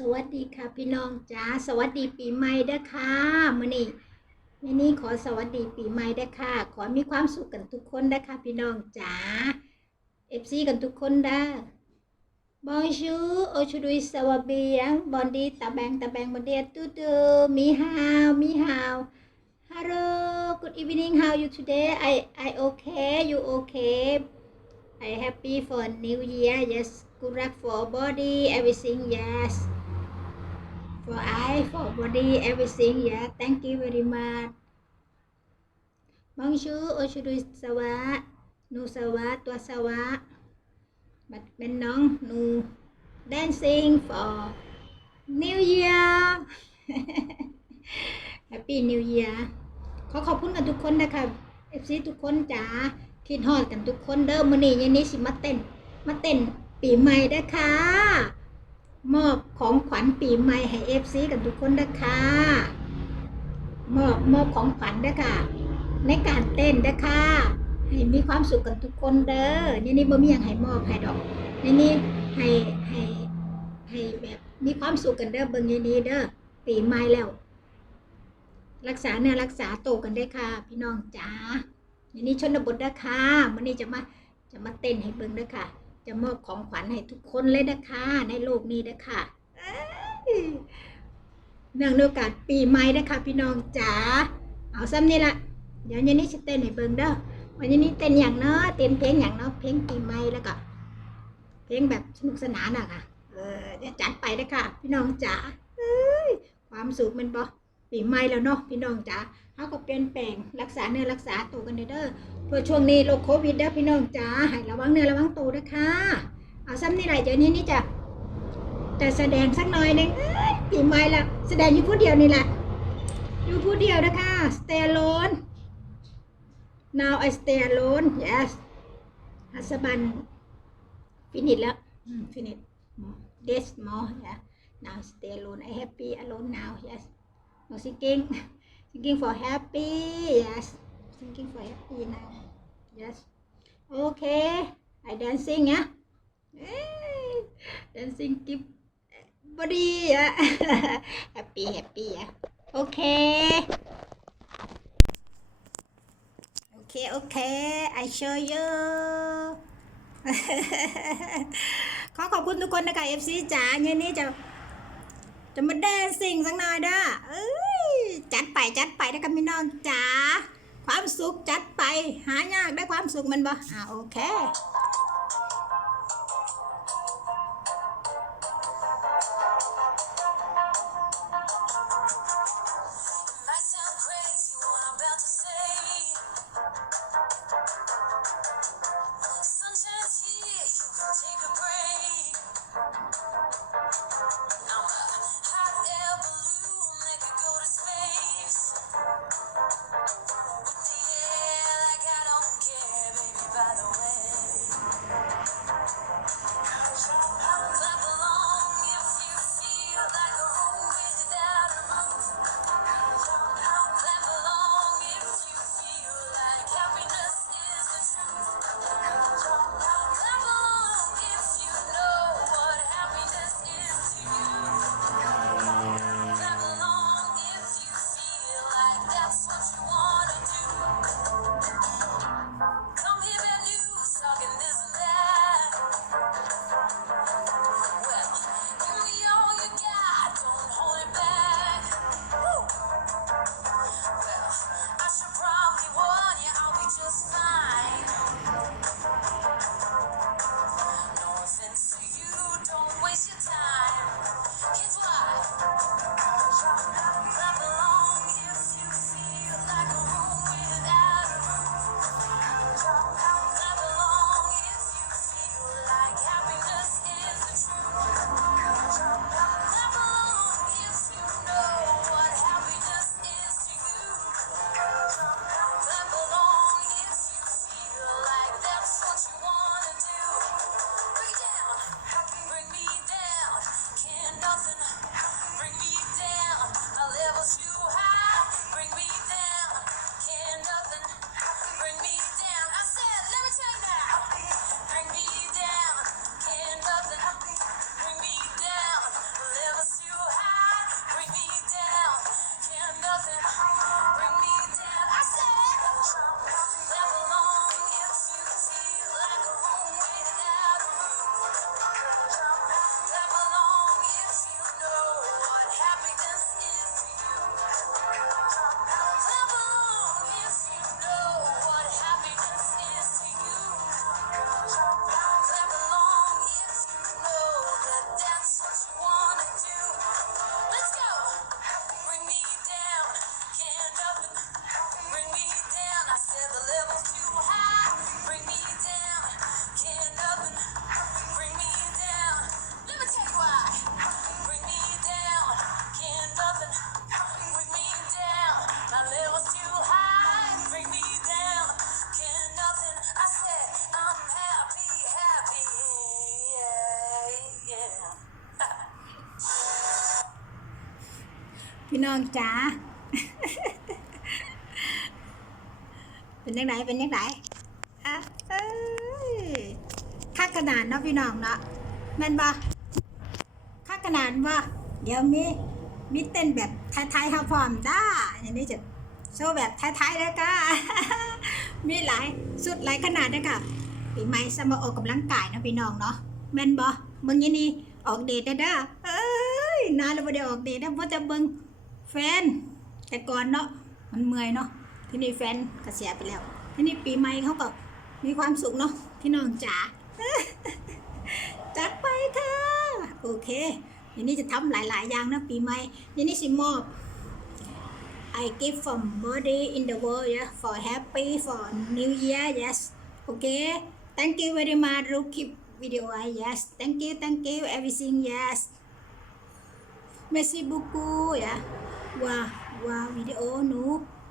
สวัสดีค่ะพี่น้องจ้าสวัสดีปีใหม่ด้ค่ะมื่อนี้มื่อนี้ขอสวัสดีปีใหม่ด้ค่ะ ขอมีความสุขกันทุกคนด้ค่ะพี่น้องจ้าเอฟซีกันทุกคนด้บองชูโอชุดุยสวัสดียังบอนดีตะแบงตะแบงบอนเดียตูตูมีฮาวมีฮาวฮัลโหล good evening how you today I I okay you okay I happy for New Year yes good luck for body everything yes for eye for body everything yeah thank you very much บางชื่อโอชูดุสวะนูสวะตัวสวะบัดเป็นน้องนู dancing for New Year Happy New Year ขอขอบคุณกันทุกคนนะคะเอฟซีทุกคนจ๋าคิดฮอดกันทุกคนเด้อมื้อนี้ยันนี้สิมาเต้น มาเต้นปีใหม่ด้ค่ะ มอบของขวัญปีใหม่ให้ FC กันทุกคนเด้อค่ะมอบมอบของขวัญเด้อค่ะในการเต้นเด้อค่ะให้มีความสุขกันทุกคนเด้อนี่นี่บ่มีหยังให้มอบให้ดอกนี่นี่ให้ให้ให้แบบมีความสุขกันเด้อเบิ่งนี่นี่เด้อปีใหม่แล้ว รักษาเนื้อรักษาโตกันได้ค่ะ พี่น้องจ๋านี่นี่ชนบทเด้อค่ะมื้อนี้จะมาจะมาเต้นให้เบิ่งเด้อค่ะ จะมอบของขวัญให้ทุกคนเลยนะคะในโลกนี้เด้อค่ะเนื่องในโอกาสปีใหม่เด้อค่ะพี่น้องจ๋าเอาซ้ำนี่ละเดี๋ยวยันนี้จะเต้นให้เบิ่งเด้อวันนี้เต้นอย่างเนาะเต้นเพลงอย่างเนาะเพลงปีใหม่แล้วก็เพลงแบบสนุกสนานอะค่ะเออเดี๋ยวจัดไปนะค่ะพี่น้องจ๋าความสุขมันบ่ปีใหม่แล้วเนาะพี่น้องจ๋า เขาก็เปลี่ยนแปลงรักษาเนื้อรักษาตัวกันเด้อเพื่อช่วงนี้โรคโควิดเด้อพี่น้องจ๋าให้ระวังเนื้อระวังตัวด้วยค่ะเอาซ้ำนี่ไรเดี๋ยวนี้นี่จะจะแสดงสักหน่อยหนึงปีใหม่ละแสดงอยู่ผู้เดียวนี่แหละอยู่ผู้เดียวนะคะ stay alone now I stay alone yes husband finish แล้ว mm, finish this more yeah now stay alone I happy alone now yes no singing singing for happy yes singing for happy now yes okay I dancing yeah dancing keep body yeah happy happy yeah okay Okay, okay, I show you ขอขอบคุณทุกคนนะคะ FC จ๋าเงี้ยนี้จะจะมาแดนสิ่งสักหน่อยเด้อ จัดไปจัดไปนะคะพี่น้องจ๋าความสุขจัดไปหายากได้ความสุขมันบ่อ่าโอเค hot air balloon that could go to space. พี่น้องจ๋าเป็นยังไงเป็นยังไงอะเอ้ยค่าขนาดเนาะพี่น้องเนาะแม่นบ่ค่าขนาดว่เดี๋ยวมีมีเต้นแบบไทยๆเฮาพร้อมจ้าอย่างนี้จะโชว์แบบไทยๆแล้วก็มีหลายสุดหลายขนาดนะค่ะปีใหม่สมาออกกำลังกายเนาะพี่น้องเนาะแม่นบ่มึงอยี่นี่ออกเดทได้เด้อเอ้ยนานแล้วบ่ได้ออกเดทแล้วบ่จะเบิ่ง แฟน แต่ก่อนเนาะมันเมื่อยเนาะที่นี่แฟนก็เสียไปแล้ว ที่นี่ปีใหม่เขาก็มีความสุขเนาะพี่น้องจ๋าจัดไปค่ะ โอเคทีนี้จะทำหลาย ๆ อย่างนะปีใหม่ทีนี้สิมอบ I give from body in the world yeah for happy for new year yes okay thank you very much look keep video I yes thank you thank you everything yes merci beaucoup yeah ว่าว่าวิดีโอหนู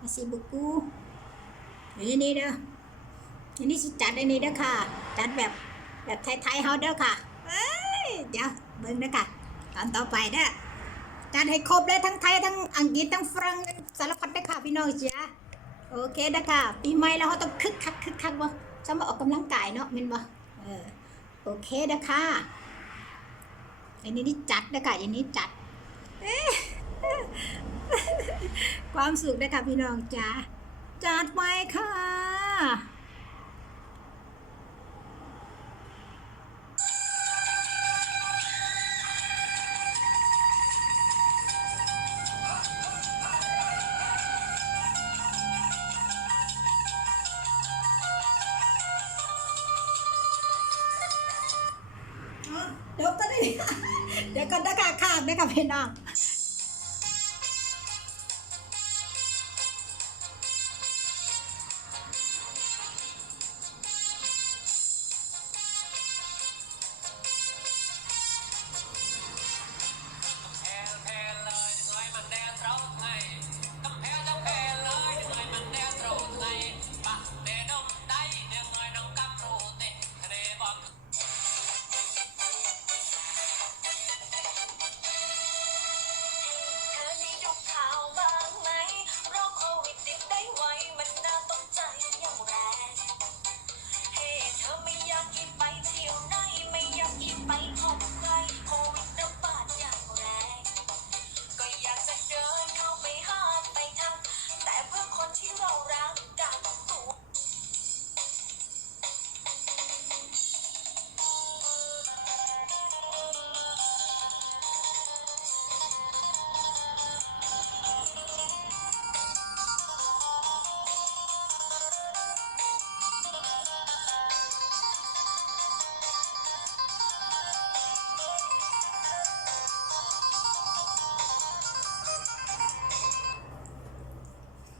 merci beaucoup เดี๋ยวนี้เด้อทีนี้สิจัดอันนี้เด้อค่ะ จัดแบบแบบไทยๆเฮาเด้อค่ะเอ้ยเดี๋ยวเบิ่งเด้อค่ะตอนต่อไปเด้อจัดให้ครบเลยทั้งไทยทั้งอังกฤษทั้งฝรั่งสารพัดเด้อค่ะพี่น้องจ้าโอเคเด้อค่ะปีใหม่แล้วเขาต้องคึกคักคึกคักบ่จะมาออกกำลังกายเนาะแม่นบ่เออโอเคเด้อค่ะอันนี้นี่จัดเด้อค่ะอันนี้จัดเอ๊ะ ความสุขเด้ค่ะพี่น้องจ้าจัดไปค่ะ เดี๋ยวก็ได้ เดี๋ยวก็ได้ค่ะข้ามได้ค่ะพี่น้อง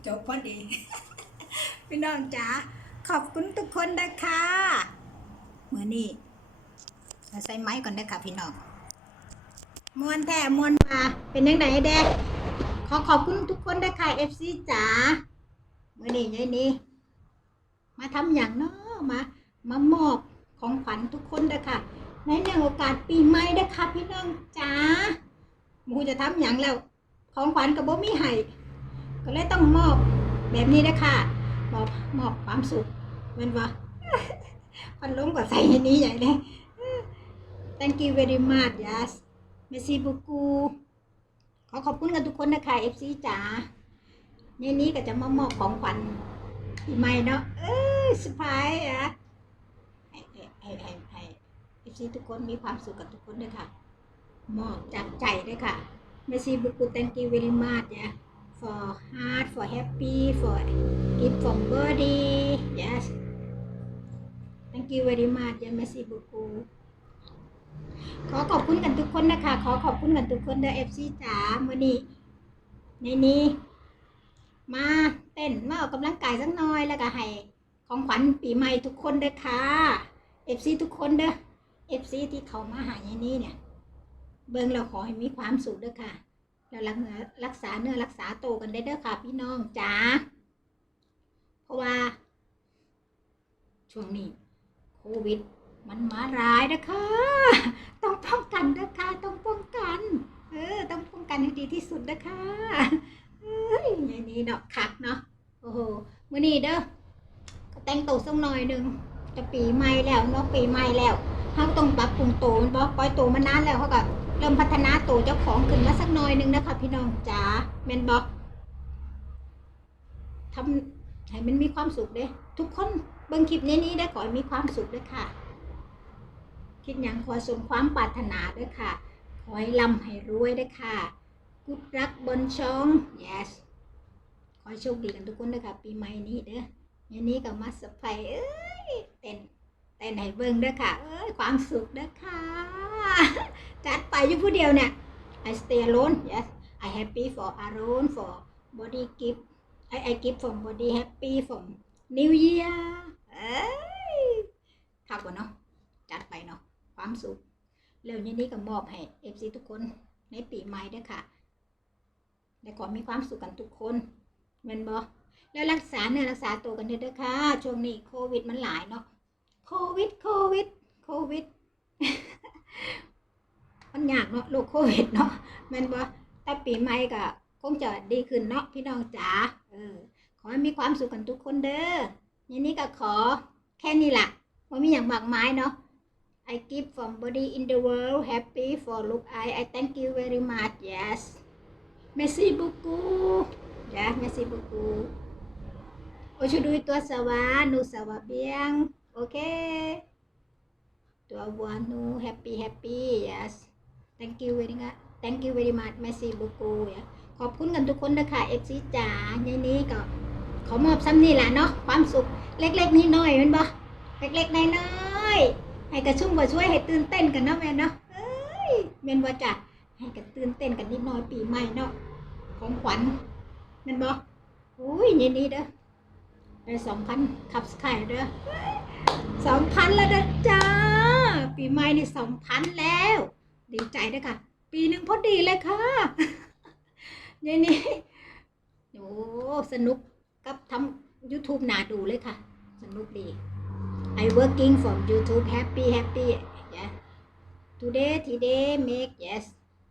จบพอดี พี่น้องจ๋าขอบคุณทุกคนนะคะมือนี้เราใส่ไม้ก่อนนะคะพี่น้องมวนแท้มวนมาเป็นยังไงแดกขอขอบคุณทุกคนนะคะเอฟซีจ๋ามือนี้ยายนี้มาทำอย่างเนาะมามามอบของขวัญทุกคนนะคะในเนื่องโอกาสปีใหม่นะคะพี่น้องจ๋าหมูจะทำอย่างแล้ว ของขวัญกับบ่มีให้ ก็เลยต้องมอบแบบนี้นะคะมอบมอบความสุขแมันวะพันล้มกับใส่นนี้ใหญ่เลย thank you very much yes merci beaucoup ขอขอบคุณกันทุกคนนะคะ FC จ๋าในนี้ก็จะมามอบของขวัญปีใหม่เนาะเอ้ยสบายอะให้ให้ให้ให้ FC ทุกคนมีความสุขกับทุกคนด้วยค่ะ มอบจากใจด้วยค่ะ merci beaucoup thank you very much yeah for heart for happy for gift from body yes thank you very much yeah merci beaucoup ขอขอบคุณกันทุกคนนะคะ ขอขอบคุณกันทุกคนเด้อ FC จ๋ามื่อนี้ในนี้ มาเต้นมาออกกำลังกายสักหน่อยแล้วก็ให้ของขวัญปีใหม่ทุกคนเด้อค่ะ FC ทุกคนเด้อ FC ที่เขามาหาอย่างนี้เนี่ย เบิ่งเราขอให้มีความสุขเด้อค่ะ แล้วรักเนื้อรักษาเนื้อรักษาโตกันได้เด้อค่ะ พี่น้องจ๋าเพราะว่า ช่วงนี้โควิด มันมาร้ายนะคะ ต้องป้องกันนะคะต้องป้องกัน เออ ต้องป้องกันให้ดีที่สุดนะคะเอ้ยอย่างนี้เนาะคักเนาะโอ้โหมื้อนี้เด้อก็แต่งตัวสักหน่อยหนึงจะปีใหม่แล้วเนาะปีใหม่แล้วเขาต้องปรับปรุงตัวมันบ่ปล่อยตัวมานานแล้วเขาก็ ริ่มพัฒนาตัวเจ้าของขึ้นมาสักหน่อยหนึงนะคะพี่น้องจ๋าแมนบ่ทำให้มันมีความสุขเด้ทุกคนเบิ่งคลิปนี้นี้ได้ขอให้มีความสุขด้วยค่ะ คิดอย่างขอสมความปรารถนาด้วยค่ะ ขอให้ร่ำให้รวยด้วยค่ะกุดรักบนช่อง yes ขอโชคดีกันทุกคนด้วยค่ะ ปีใหม่นี้เด้อยันนี้ก็มาสะพายเอ้ยเต้นเต้นให้เบิ่งด้วยค่ะ เอ้ยความสุขด้วยค่ะ จัดไปอยู่ผู้เดียวเนี่ย I stay alone yes I happy for alone for body gift I I give from body happy from New Year เอ้ยขับกว่าเนาะจัดไปเนาะความสุขแล้วยันนี้ก็มอบให้ FC ทุกคนในปีใหม่ด้วยค่ะและขอมีความสุขกันทุกคนแม่นบอแล้วรักษาเนื้อรักษาตัวกันเด้อค่ะ ช่วงนี้โควิดมันหลายเนาะโควิดโควิดโควิด มันยากเนาะโรคโควิดเนาะแม่นบอแต่ปีใหม่ก็คงจะดีขึ้นเนาะพี่น้องจ๋าเออ ขอให้มีความสุขกันทุกคนเด้อยันนี้ก็ขอแค่นี้ล่ะว่ามีอย่างมากมายเนาะ I give from body in the world happy for look I I thank you very much yes merci beaucoup yeah merci beaucoup aujourd'hui toi ça va nous ça va bien ok toi voir nous happy happy yes thank you very much thank you very much merci beaucoup yeah ขอบคุณกันทุกคนนะคะ FC จ๋าในนี้ก็ขอมอบซ้ำนี่แหละเนาะความสุขเล็กๆน้อยแมันบ่เล็กๆน้อยๆให้กระชุ่มกระช่วยให้ตื่นเต้นกันเนาะแม่เนาะเอ้ยแม่นว่าจ้ะให้กันตื่นเต้นกันนิดน่อยปีใหม่เนาะของขวัญแม่นบ่อุ้ยยินดีเด้อได้สองพันขับสกายเด้อสองพันแล้วนะจ้า ปีใหม่นี่สองพันแล้ว ดีใจด้อค่ะปีหนึ่งพอดีเลยค่ะยินดีโอ้สนุกกับทำ YouTube นาดูเลยค่ะ สนุกดี I working from YouTube happy happy yeah today today make yes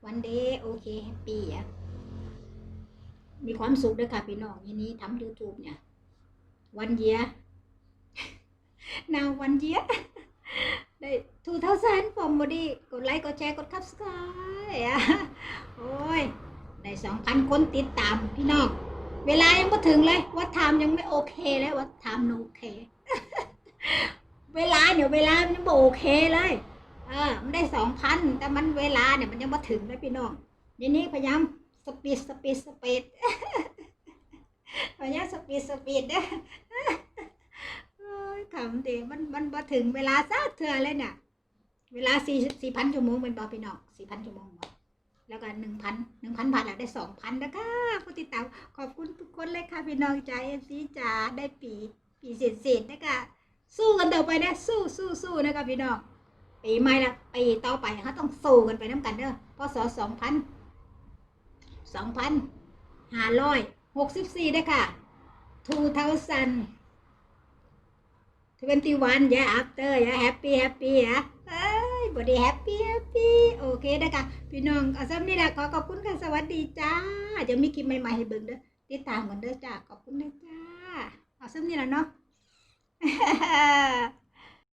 one day okay happy yeah มีความสุขด้วยค่ะพี่น้องทีนี้ทำ YouTube เนี่ย one year now one year ได้2000 from body กดไลค์กดแชร์กด subscribe อะโอ้ยได้2,000คนติดตามพี่น้องเวลายังไม่ถึงเลยวัดไทม์ยังไม่โอเคเลยวัดไทม์โอเค เวลาเนี่ยวเวลามันยังบ่โอเคเลยเออมันได้สองพันแต่มันเวลาเนี่ยมันยังไมาถึงเลยพี่น้องทีนี้พยายามสปีดสปีดสปีดพยายามสปีดสปีดเด้อ ยทำดีมันมันมาถึงเวลาซาเธอเลยเนี่ยเวลาสี่สี่พันชั่วโมงเป็นบอพี่น้องสี่พันชั่วโมงแล้วก็หนึ่งพันหนึ่งพันบาทแล้วได้สองพันแล้วค่ะผู้ติดตามขอบคุณทุกคนเลยค่ะพี่น้องใจเอฟซีจ๋าได้ปีปีเศษเศษนะคะสู้กันต่อไปนะสู้สู้สู้นะคะพี่น้องปีใหม่ละปีต่อไปเขาต้องสู้กันไปน้ำกันเด้อพศสองพันสองพันห้าร้อยหกสิบสี่ได้ค่ะทูเทาซัน 21 yeah after yeah happy happy yeah เอ้ยบอดี้ happy happy โอเคนะคะพี่น้องเอาซ้ำนี่แหละขอขอบคุณค่ะสวัสดีจ้าจะมีคลิปใหม่ๆให้เบิ่งเด้อติดตามกันเด้อจ้าขอบคุณนะจ้าเอาซ้ำนี่แหละเนาะ